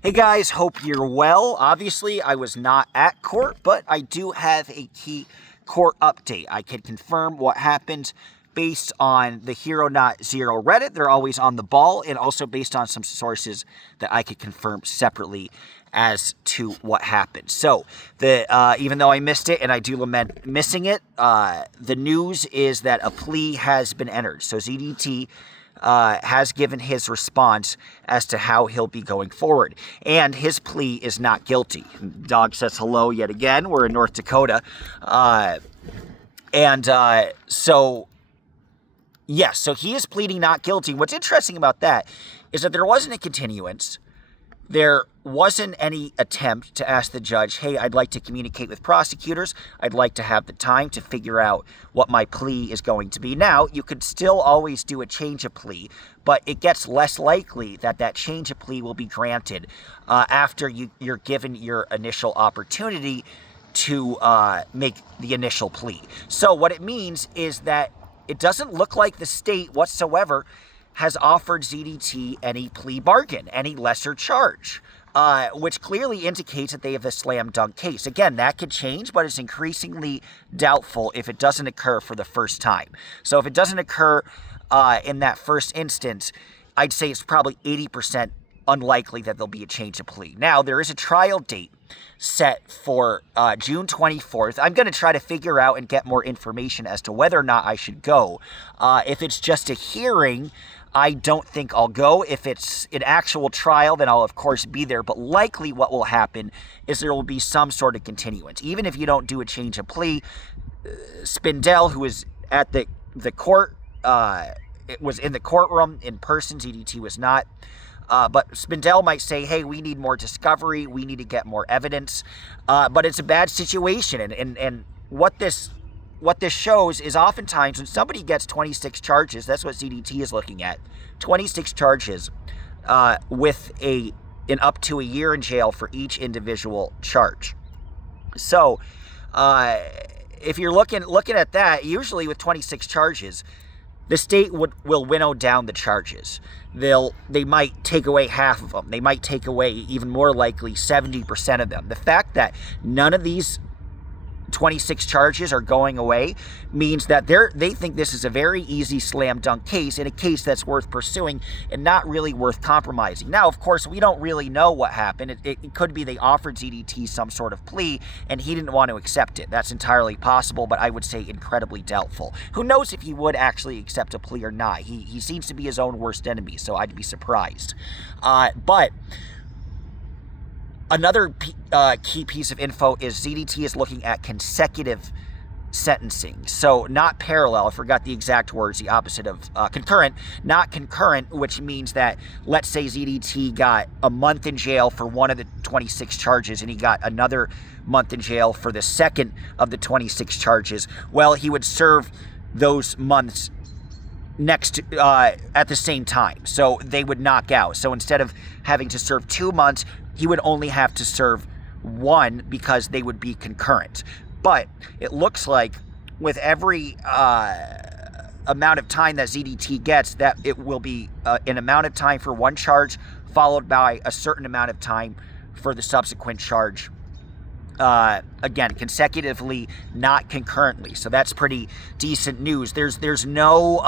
Hey guys, hope you're well. Obviously, I was not at court, but I do have a key court update. I can confirm what happened based on the Hero Not Zero Reddit. They're always on the ball, and also based on some sources that I could confirm separately as to what happened. So, even though I missed it, and I do lament missing it, the news is that a plea has been entered. So ZDT has given his response as to how he'll be going forward. And his plea is not guilty. Dog says hello yet again. We're in North Dakota. So he is pleading not guilty. What's interesting about that is that there wasn't a continuance. There wasn't any attempt to ask the judge, hey, I'd like to communicate with prosecutors. I'd like to have the time to figure out what my plea is going to be. Now, you could still always do a change of plea, but it gets less likely that that change of plea will be granted after you're given your initial opportunity to make the initial plea. So what it means is that it doesn't look like the state whatsoever has offered ZDT any plea bargain, any lesser charge, which clearly indicates that they have a slam dunk case. Again, that could change, but it's increasingly doubtful if it doesn't occur for the first time. So if it doesn't occur in that first instance, I'd say it's probably 80% unlikely that there'll be a change of plea. Now, there is a trial date set for June 24th. I'm going to try to figure out and get more information as to whether or not I should go. If it's just a hearing, I don't think I'll go. If it's an actual trial, then I'll, of course, be there. But likely what will happen is there will be some sort of continuance. Even if you don't do a change of plea, Spindell, who was at the court, it was in the courtroom in person. ZDT was not. But Spindell might say, hey, we need more discovery. We need to get more evidence. But it's a bad situation. And what this shows is oftentimes when somebody gets 26 charges, that's what ZDT is looking at, 26 charges with an up to a year in jail for each individual charge. So if you're looking at that, usually with 26 charges, the state will winnow down the charges. They might take away half of them. They might take away, even more likely, 70% of them. The fact that none of these 26 charges are going away means that they think this is a very easy slam dunk case, and a case that's worth pursuing and not really worth compromising. Now, of course, we don't really know what happened. It could be they offered ZDT some sort of plea and he didn't want to accept it. That's entirely possible, but I would say incredibly doubtful. Who knows if he would actually accept a plea or not? He seems to be his own worst enemy, so I'd be surprised. But another key piece of info is ZDT is looking at consecutive sentencing. So not parallel, I forgot the exact words, the opposite of concurrent, not concurrent, which means that, let's say ZDT got a month in jail for one of the 26 charges and he got another month in jail for the second of the 26 charges. Well, he would serve those months at the same time. So they would knock out. So instead of having to serve 2 months, he would only have to serve one because they would be concurrent. But it looks like with every amount of time that ZDT gets, that it will be an amount of time for one charge followed by a certain amount of time for the subsequent charge. Again, consecutively, not concurrently. So that's pretty decent news. There's no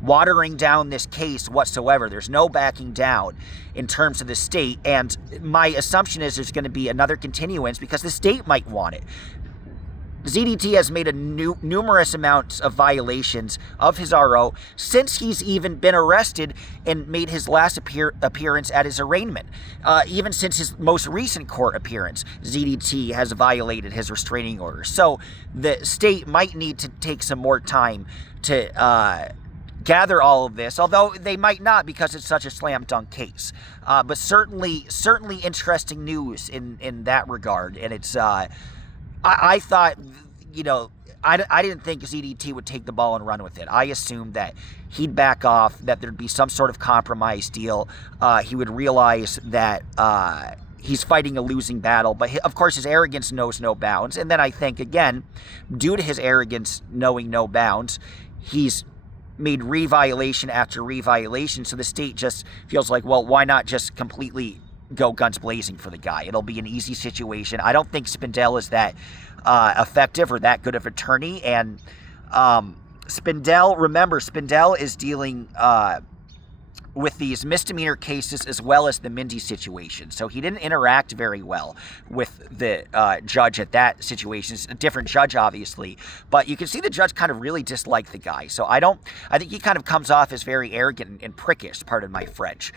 watering down this case whatsoever. There's no backing down in terms of the state. And my assumption is there's going to be another continuance because the state might want it. ZDT has made numerous amounts of violations of his RO since he's even been arrested and made his last appearance at his arraignment. Even since his most recent court appearance, ZDT has violated his restraining order. So the state might need to take some more time to gather all of this, although they might not because it's such a slam dunk case. But certainly interesting news in that regard. And it's I thought, I didn't think ZDT would take the ball and run with it. I assumed that he'd back off, that there'd be some sort of compromise deal. He would realize that he's fighting a losing battle. But, of course, his arrogance knows no bounds. And then I think, again, due to his arrogance knowing no bounds, he's made re-violation after re-violation. So the state just feels like, well, why not just completely go guns blazing for the guy. It'll be an easy situation. I don't think Spindell is that effective or that good of attorney. And Spindell is dealing with these misdemeanor cases as well as the Mindy situation. So he didn't interact very well with the judge at that situation. It's a different judge, obviously, but you can see the judge kind of really disliked the guy. So I think he kind of comes off as very arrogant and prickish, pardon my French.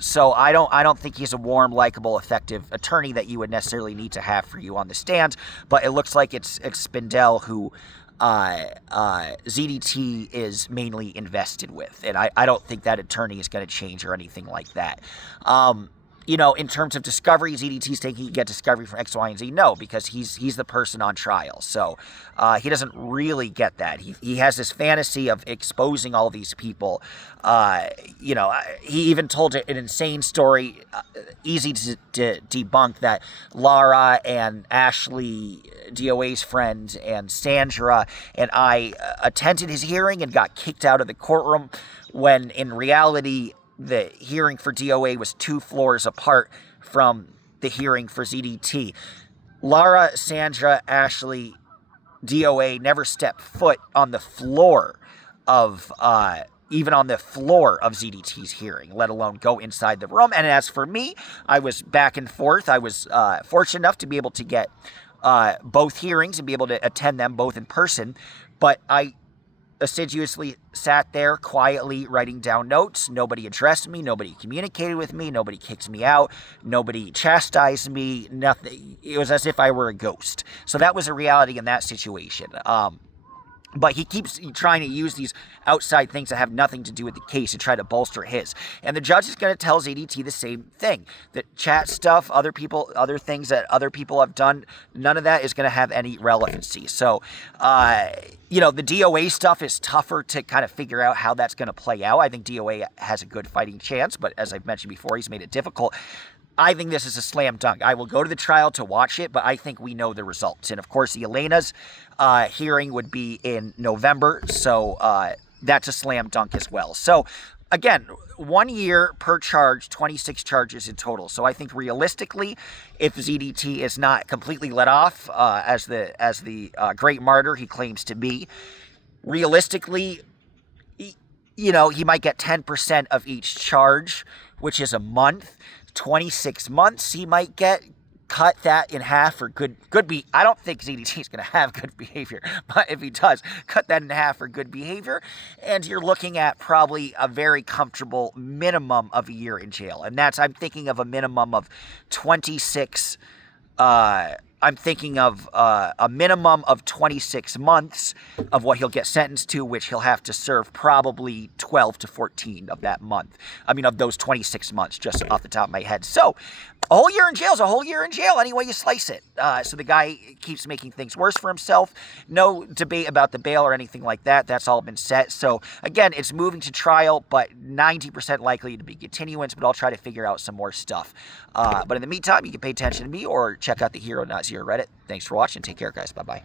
So I don't think he's a warm, likable, effective attorney that you would necessarily need to have for you on the stand. But it looks like it's Spindell who ZDT is mainly invested with, and I don't think that attorney is going to change or anything like that. In terms of discovery, ZDT's thinking he get discovery from X, Y, and Z. No, because he's the person on trial, so he doesn't really get that. He has this fantasy of exposing all these people. He even told an insane story, easy to debunk, that Lara and Ashley, DOA's friend, and Sandra and I attended his hearing and got kicked out of the courtroom, when in reality the hearing for DOA was 2 floors apart from the hearing for ZDT. Lara, Sandra, Ashley, DOA never stepped foot on the floor of even on the floor of ZDT's hearing, let alone go inside the room. And as for me, I was back and forth. I was fortunate enough to be able to get both hearings and be able to attend them both in person, but I assiduously sat there quietly writing down notes. Nobody addressed me. Nobody communicated with me. Nobody kicked me out. Nobody chastised me. Nothing. It was as if I were a ghost. So that was a reality in that situation. But he keeps trying to use these outside things that have nothing to do with the case to try to bolster his. And the judge is going to tell ZDT the same thing. That chat stuff, other things that other people have done, none of that is going to have any relevancy. So, the DOA stuff is tougher to kind of figure out how that's going to play out. I think DOA has a good fighting chance, but as I've mentioned before, he's made it difficult. I think this is a slam dunk. I will go to the trial to watch it, but I think we know the results. And, of course, Elena's hearing would be in November, so that's a slam dunk as well. So, again, 1 year per charge, 26 charges in total. So I think realistically, if ZDT is not completely let off as the great martyr he claims to be, realistically, he might get 10% of each charge, which is a month. 26 months, he might cut that in half for good I don't think ZDT is going to have good behavior, but if he does, cut that in half for good behavior, and you're looking at probably a very comfortable minimum of a year in jail. And I'm thinking of a minimum of 26 I'm thinking of a minimum of 26 months of what he'll get sentenced to, which he'll have to serve probably 12 to 14 of that month. Of those 26 months, just off the top of my head. So, a whole year in jail is a whole year in jail, any way you slice it. So the guy keeps making things worse for himself. No debate about the bail or anything like that. That's all been set. So, again, it's moving to trial, but 90% likely to be continuance, but I'll try to figure out some more stuff. But in the meantime, you can pay attention to me or check out the Hero Not Zero Reddit. Thanks for watching. Take care, guys. Bye-bye.